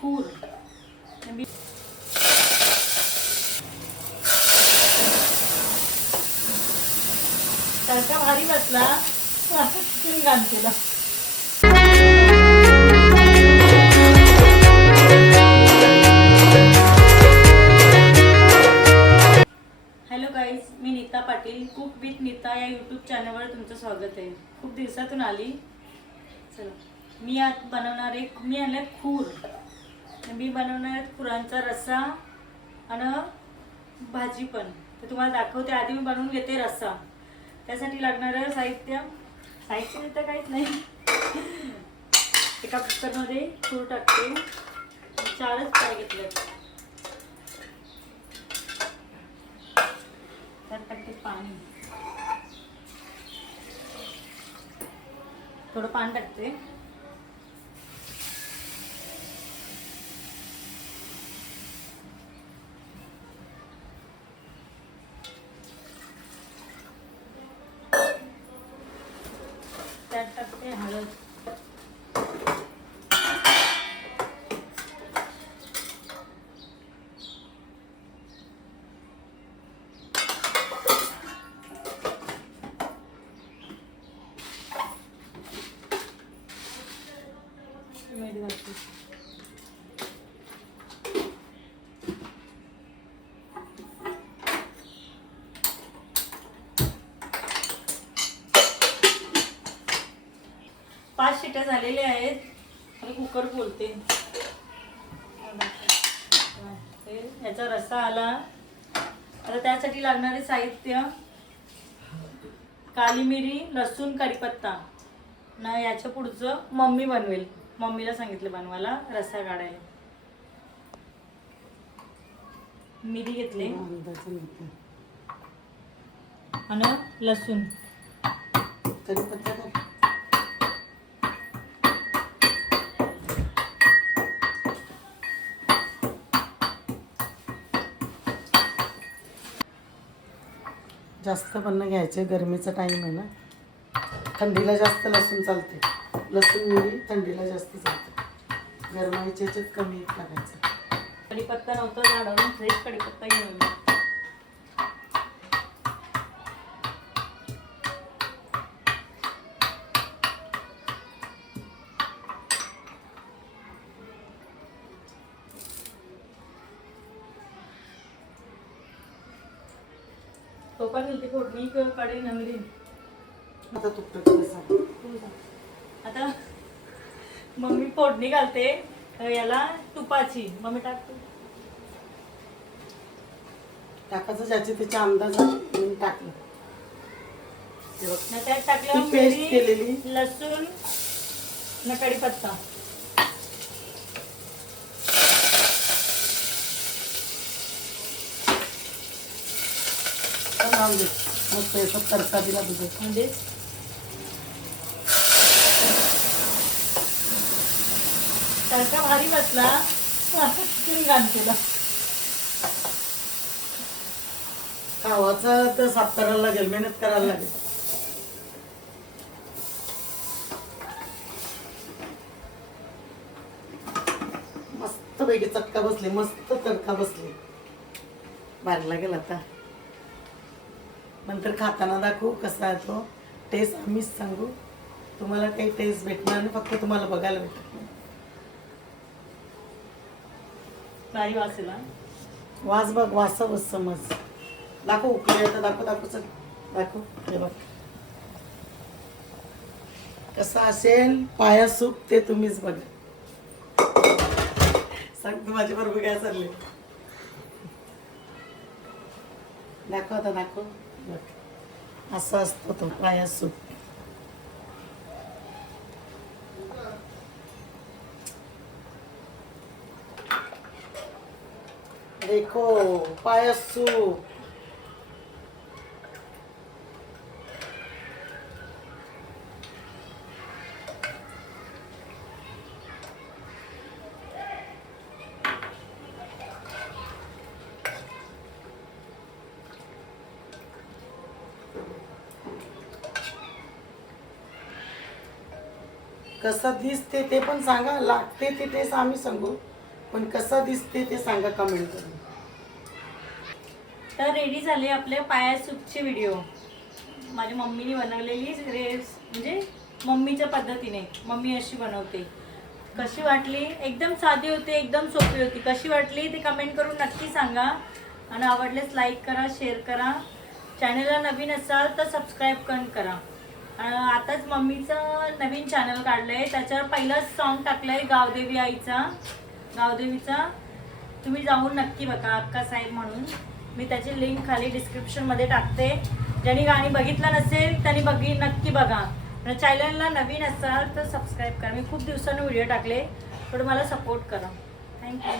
खूर. तडका भारी बसला चिकन घाण केलं. हॅलो गाईज मी नीता पाटील कुक विथ नीता या यूट्यूब चॅनलवर तुमचं स्वागत आहे. खूप दिवसातून आली. चला मी आज बनवणार आहे मी आणलं खूर. मी बनवणार आहे खुरांचा रस्सा आणि भाजी पण. तर तुम्हाला दाखवते आधी मी बनवून घेते रस्सा. त्यासाठी लागणारं साहित्य. साहित्य तर काहीच नाही. एका कुकरमध्ये खूर टाकते. चारच पाय घेतले त्यात टाकते पाणी. थोडं पाणी टाकते त्यात टाकते हळद मीठ घालते पाच शिट्या झालेल्या आहेत. आणि कुकर बोलते याचा रस्सा आला. आता त्यासाठी लागणारे साहित्य काली मिरी लसूण कढीपत्ता. ना याच्या पुढचं मम्मी बनवेल. मम्मीला सांगितलं बनवायला रस्सा काढायला. मिरी घेतले. आणि लसूण. कढीपत्ता. जास्त पण घ्यायचे गरमीचा टाईम आहे ना. थंडीला जास्त लसूण चालते लसूण मिरी थंडीला जास्त चालते. गरमाईच्या ह्याच्यात कमी टाकायचं कढीपत्ता नव्हता झाडावरून फ्रेश कढीपत्ता घेऊन आले. तो पण इथे फोडणी कडे नवरी आता तूप टाकलं सांग आता मम्मी फोडणी घालते. याला तुपाची. मम्मी टाकतो टाकायचं ज्याचे त्याच्या अंदाजात मी टाकलं. त्यात टाकलं केलेली. लसूण न कढीपत्ता. मस्त याचा तडका दिला तुझं. म्हणजे? तडका भारी बसला. असं चिकन घाण केलं. खावाचं तर साफ करायला लागेल मेहनत करायला लागेल. मस्त पैकी चटका बसले मस्त तडका बसले. भारी लागेल आता. नंतर खाताना दाखवू कसा आहे तो. टेस्ट आम्हीच सांगू. तुम्हाला काही टेस्ट भेटणार नाही फक्त तुम्हाला बघायला भेटेल भारी वासेला वास बघ वासावच समज. दाखव उकळी आता दाखव दाखव चल. दाखव. हे बघ. कसं असेल? पाया सूप ते तुम्हीच बघा. सांग तू माझ्या बरोबर काय चालले दाखव आता दाखव. बघ. असं असतो तो पाया सूप देखो पायसु कसं दिसते ते पण सांगा लागते ते तेच आम्ही सांगू. पण कसं दिसते ते सांगा कमेंट करून. तर रेडी झाले आपले पाया सूपचे व्हिडिओ माझ्या मम्मीने बनवलेली रेस म्हणजे मम्मीच्या पद्धतीने. मम्मी अशी बनवते. कशी वाटली? एकदम साधी होती एकदम सोपी होती. कशी वाटली ते कमेंट करून नक्की सांगा. आणि आवडलेस लाईक करा शेअर करा. चॅनलला नवीन असाल तर सबस्क्राईब पण करा. आताच मम्मीचं नवीन चॅनल काढलं आहे त्याच्यावर पहिलाच सॉन्ग टाकलं आहे गावदेवी आईचा. गावदेवीचा. तुम्ही जाऊन नक्की बघा अक्का साहेब म्हणून. मी त्याची लिंक खाली डिस्क्रिप्शनमध्ये टाकते. ज्यांनी गाणी बघितलं नसेल त्यांनी बघी नक्की बघा. चॅनलला नवीन असाल तर सबस्क्राईब करा. मी खूप दिवसांनी व्हिडिओ टाकले थोडं मला सपोर्ट करा. थँक्यू